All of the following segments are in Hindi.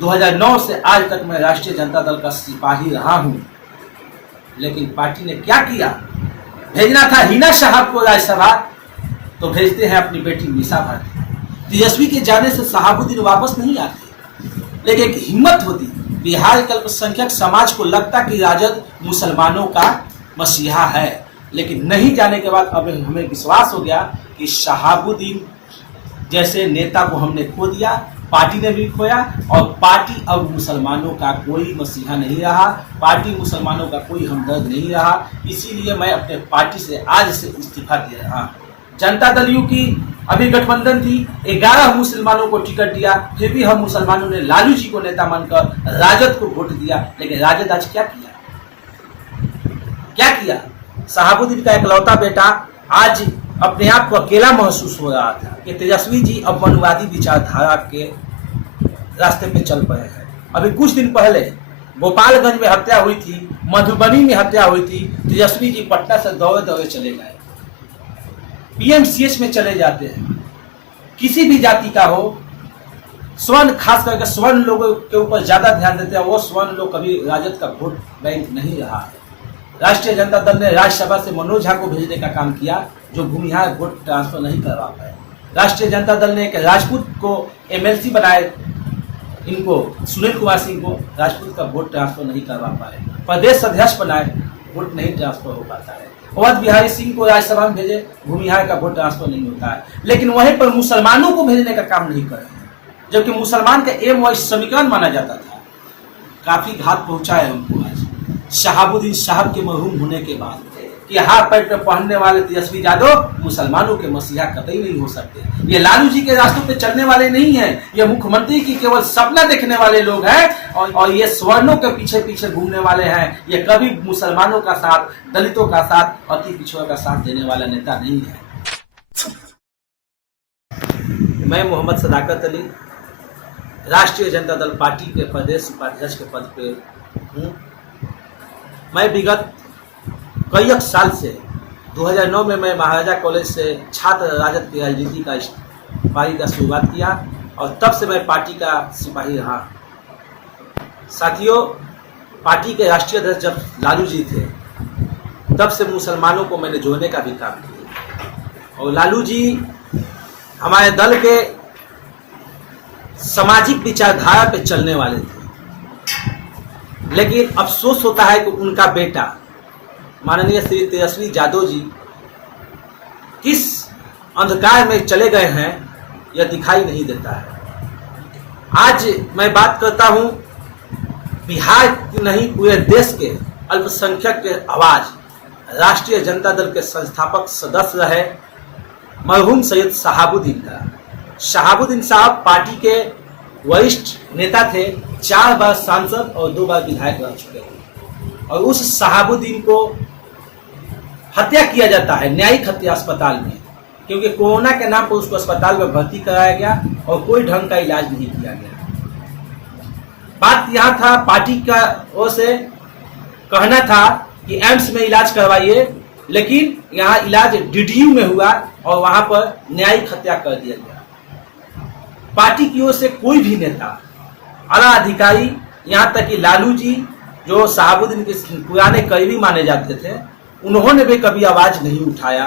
2009 से आज तक मैं राष्ट्रीय जनता दल का सिपाही रहा हूं, लेकिन पार्टी ने क्या किया? भेजना था हिना साहब को राज्यसभा, तो भेजते हैं अपनी बेटी मीसा भारती। तेजस्वी के जाने से शहाबुद्दीन वापस नहीं आते, लेकिन एक हिम्मत होती बिहार के अल्पसंख्यक समाज को लगता कि राजद मुसलमानों का मसीहा है, लेकिन नहीं जाने के बाद अब हमें विश्वास हो गया कि शहाबुद्दीन जैसे नेता को हमने खो दिया, पार्टी ने भी खोया, और पार्टी अब मुसलमानों का कोई मसीहा नहीं रहा, पार्टी मुसलमानों का कोई हमदर्द नहीं रहा। इसीलिए मैं अपने पार्टी से आज से इस्तीफा दे रहा हूं। जनता दल यू की अभी गठबंधन थी, 11 मुसलमानों को टिकट दिया, फिर भी हम मुसलमानों ने लालू जी को नेता मानकर राजद को वोट दिया। लेकिन राजद आज क्या किया? शहाबुद्दीन का इकलौता बेटा आज अपने आप को अकेला महसूस हो रहा था कि तेजस्वी जी अब मनुवादी विचारधारा के रास्ते पे चल पड़े हैं। अभी कुछ दिन पहले गोपालगंज में हत्या हुई थी, मधुबनी में हत्या हुई थी, तेजस्वी जी पटना से दौड़े चले गए, पीएमसीएच में चले जाते हैं। किसी भी जाति का हो, स्वर्ण, खास करके स्वर्ण लोगों के ऊपर ज्यादा ध्यान देते हैं, वो स्वर्ण लोग कभी राजद का वोट बैंक नहीं रहा है। राष्ट्रीय जनता दल ने राज्यसभा से मनोज झा को भेजने का काम किया, जो भूमिहार वोट ट्रांसफर नहीं करवा पाए। राष्ट्रीय जनता दल ने एक राजपूत को एमएलसी बनाए, इनको सुनील कुमार सिंह को राजपूत का वोट ट्रांसफर नहीं करवा पाए। प्रदेश अध्यक्ष बनाए, वोट नहीं ट्रांसफर हो पाता है। अवध बिहारी सिंह को राज्यसभा में भेजे, भूमिहार का वोट ट्रांसफर नहीं होता है। लेकिन वहीं पर मुसलमानों को भेजने का काम नहीं कर रहे हैं, जबकि मुसलमान का एम वाइज समीकरण माना जाता था। काफी घात पहुंचा है उनको आज शहाबुद्दीन साहब के मरहूम होने के बाद कि हाथ पैंट में पहनने वाले तेजस्वी यादव मुसलमानों के मसीहा कतई नहीं हो सकते। ये लालू जी के रास्तों पे चलने वाले नहीं हैं, ये मुख्यमंत्री की केवल सपना देखने वाले लोग हैं, और ये स्वर्णों के पीछे पीछे घूमने वाले हैं। ये कभी मुसलमानों का साथ, दलितों का साथ, अति पिछड़ों का साथ देने वाला नेता नहीं है। मैं मोहम्मद सदाकत अली राष्ट्रीय जनता दल पार्टी के प्रदेश उपाध्यक्ष के पद पे हूँ। मैं विगत कई साल से 2009 में मैं महाराजा कॉलेज से छात्र राजद की राजनीति का पारी का शुरुआत किया, और तब से मैं पार्टी का सिपाही रहा। साथियों, पार्टी के राष्ट्रीय अध्यक्ष जब लालू जी थे, तब से मुसलमानों को मैंने जोड़ने का भी काम किया, और लालू जी हमारे दल के सामाजिक विचारधारा पे चलने वाले थे। लेकिन अफसोस होता है कि उनका बेटा माननीय श्री तेजस्वी यादव जी किस अंधकार में चले गए हैं, यह दिखाई नहीं देता है। आज मैं बात करता हूं बिहार की नहीं, पूरे देश के अल्पसंख्यक के आवाज राष्ट्रीय जनता दल के संस्थापक सदस्य रहे मरहूम सैयद शहाबुद्दीन का। शहाबुद्दीन साहब पार्टी के वरिष्ठ नेता थे, 4 बार सांसद और 2 बार विधायक रह चुके थे, और उस शहाबुद्दीन को हत्या किया जाता है न्यायिक हत्या अस्पताल में, क्योंकि कोरोना के नाम पर उसको अस्पताल में भर्ती कराया गया और कोई ढंग का इलाज नहीं किया गया। बात यह था, पार्टी का ओर से कहना था कि एम्स में इलाज करवाइए, लेकिन यहाँ इलाज डीडीयू में हुआ और वहां पर न्यायिक हत्या कर दिया गया। पार्टी की ओर से कोई भी नेता, आला अधिकारी, यहाँ तक कि लालू जी जो शहाबुद्दीन के पुराने करीबी माने जाते थे, उन्होंने भी कभी आवाज नहीं उठाया।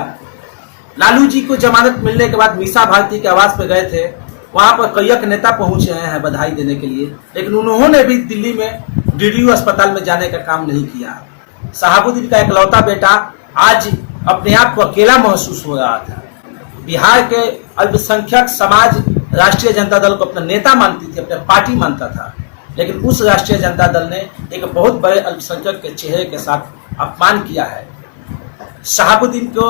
लालू जी को जमानत मिलने के बाद मीसा भारती के आवास पे गए थे, वहां पर कई नेता पहुंचे हैं बधाई देने के लिए, लेकिन उन्होंने भी दिल्ली में डीडीयू अस्पताल में जाने का काम नहीं किया। शहाबुद्दीन का इकलौता बेटा आज अपने आप को अकेला महसूस हो रहा था। बिहार के अल्पसंख्यक समाज राष्ट्रीय जनता दल को अपना नेता मानती थी, अपना पार्टी मानता था, लेकिन उस राष्ट्रीय जनता दल ने एक बहुत बड़े अल्पसंख्यक के चेहरे के साथ अपमान किया है। शहाबुद्दीन को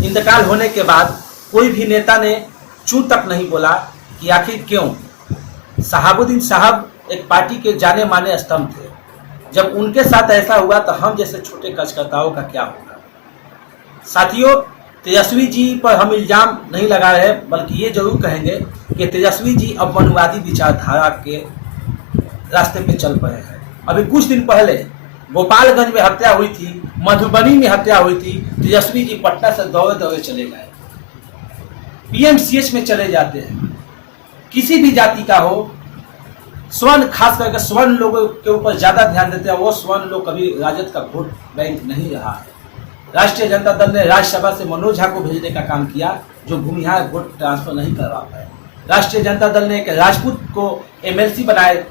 इंतकाल होने के बाद कोई भी नेता ने चूं तक नहीं बोला कि आखिर क्यों। शहाबुद्दीन साहब एक पार्टी के जाने माने स्तंभ थे। जब उनके साथ ऐसा हुआ तो हम जैसे छोटे कार्यकर्ताओं का क्या होगा। साथियों, तेजस्वी जी पर हम इल्जाम नहीं लगा रहे, बल्कि ये जरूर कहेंगे कि तेजस्वी जी अब मनुवादी विचारधारा के रास्ते पे चल पड़े हैं। अभी कुछ दिन पहले गोपालगंज में हत्या हुई थी, मधुबनी में हत्या हुई थी, तेजस्वी जी पटना से दौड़े चले गए, पीएमसीएच में चले जाते हैं। किसी भी जाति का हो, स्वर्ण, खास करके स्वर्ण लोगों के ऊपर ज्यादा ध्यान देते हैं। वो स्वर्ण लोग कभी राजद का वोट बैंक नहीं रहा है। राष्ट्रीय जनता दल ने राज्यसभा से मनोज झा को भेजने का काम किया, जो भूमिहार वोट ट्रांसफर नहीं करवा पाए। राष्ट्रीय जनता दल ने एक राजपूत को एमएलसी बनाए,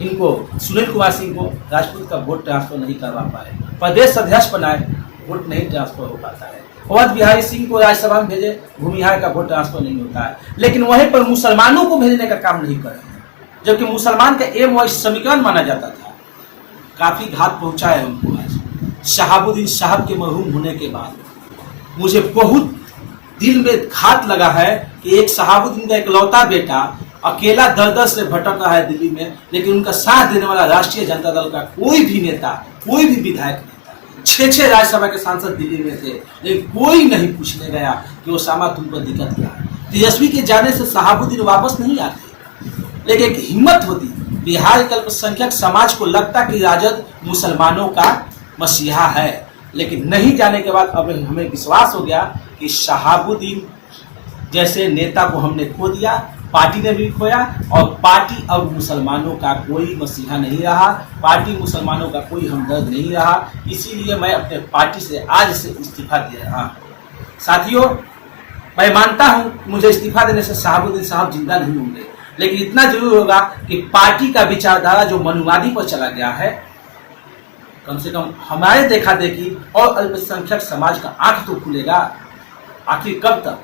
इनको सुनील कुमार सिंह को राजपूत का वोट ट्रांसफर नहीं करवा पाए। प्रदेश अध्यक्ष बनाए, वोट नहीं ट्रांसफर हो पाता है। अवध बिहारी सिंह को राज्यसभा में भेजे, भूमिहार का वोट ट्रांसफर नहीं होता है। लेकिन वहीं पर मुसलमानों को भेजने का काम नहीं कर रहे हैं, जबकि मुसलमान का एम वाइज समीकरण माना जाता था। काफी घात पहुंचा है उनको आज। शहाबुद्दीन साहब के मरहूम होने के बाद मुझे बहुत दिल में घात लगा है कि एक शहाबुद्दीन का इकलौता बेटा अकेला दर से भटक रहा है दिल्ली में, लेकिन उनका साथ देने वाला राष्ट्रीय जनता दल का कोई भी नेता, कोई भी विधायक नहीं था। 6 राज्यसभा के सांसद दिल्ली में थे, लेकिन कोई नहीं पूछने गया कि ओसामा तुमको दिक्कत क्या है। तेजस्वी के जाने से शहाबुद्दीन वापस नहीं आते, लेकिन एक हिम्मत होती। बिहार के अल्पसंख्यक समाज को लगता कि राजद मुसलमानों का मसीहा है, लेकिन नहीं जाने के बाद अब हमें विश्वास हो गया कि शहाबुद्दीन जैसे नेता को हमने खो दिया, पार्टी ने भी खोया, और पार्टी अब मुसलमानों का कोई मसीहा नहीं रहा, पार्टी मुसलमानों का कोई हमदर्द नहीं रहा। इसीलिए मैं अपने पार्टी से आज से इस्तीफा दे रहा हूँ। साथियों, मैं मानता हूँ मुझे इस्तीफा देने से शहाबुद्दीन साहब जिंदा नहीं होंगे, लेकिन इतना जरूर होगा कि पार्टी का विचारधारा जो मनुवादी पर चला गया है, कम से कम हमारे देखा देखी और अल्पसंख्यक समाज का आंख तो खुलेगा। आखिर कब तक?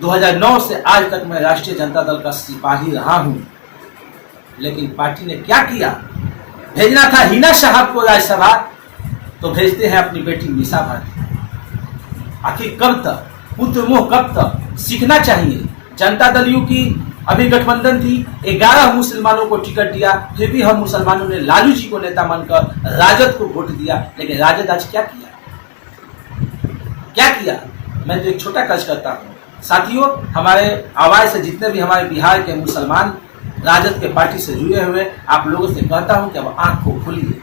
2009 से आज तक मैं राष्ट्रीय जनता दल का सिपाही रहा हूं, लेकिन पार्टी ने क्या किया? भेजना था हिना साहब को राज्यसभा, तो भेजते हैं अपनी बेटी मीसा भारती। आखिर कब तक? पुत्र मोह कब तक? सीखना चाहिए। जनता दल यू की अभी गठबंधन थी, 11 मुसलमानों को टिकट दिया, फिर भी हम मुसलमानों ने लालू जी को नेता मानकर राजद को वोट दिया। लेकिन राजद आज क्या किया? क्या किया? मैं तो एक छोटा कर्ज करता हूँ। साथियों, हमारे आवाज से जितने भी हमारे बिहार के मुसलमान राजद के पार्टी से जुड़े हुए, आप लोगों से कहता हूँ कि अब आंख को खोलिए,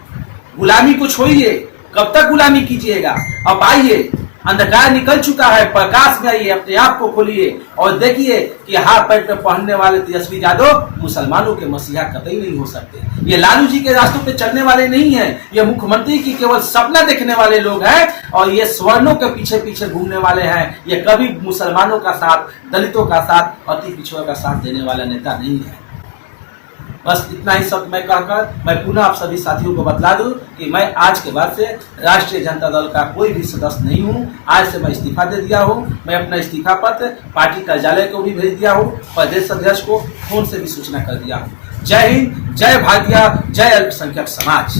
गुलामी को छोड़िए। कब तक गुलामी कीजिएगा? अब आइए, अंधकार निकल चुका है, प्रकाश में आइए, अपने आप को खोलिए और देखिए कि हाथ पैर पे पहनने वाले तेजस्वी यादव मुसलमानों के मसीहा कतई नहीं हो सकते। ये लालू जी के रास्तों पे चलने वाले नहीं हैं, ये मुख्यमंत्री की केवल सपना देखने वाले लोग हैं, और ये स्वर्णों के पीछे पीछे घूमने वाले हैं। ये कभी मुसलमानों का साथ, दलितों का साथ, अति पिछड़ों का साथ देने वाला नेता नहीं है। बस इतना ही सब मैं कहकर मैं पुनः आप सभी साथियों को बतला दूं कि मैं आज के बाद से राष्ट्रीय जनता दल का कोई भी सदस्य नहीं हूं। आज से मैं इस्तीफा दे दिया हूं। मैं अपना इस्तीफा पत्र पार्टी कार्यालय को भी भेज दिया हूं, प्रदेश अध्यक्ष को फोन से भी सूचना कर दिया हूं। जय हिंद, जय भारतीय, जय अल्पसंख्यक समाज।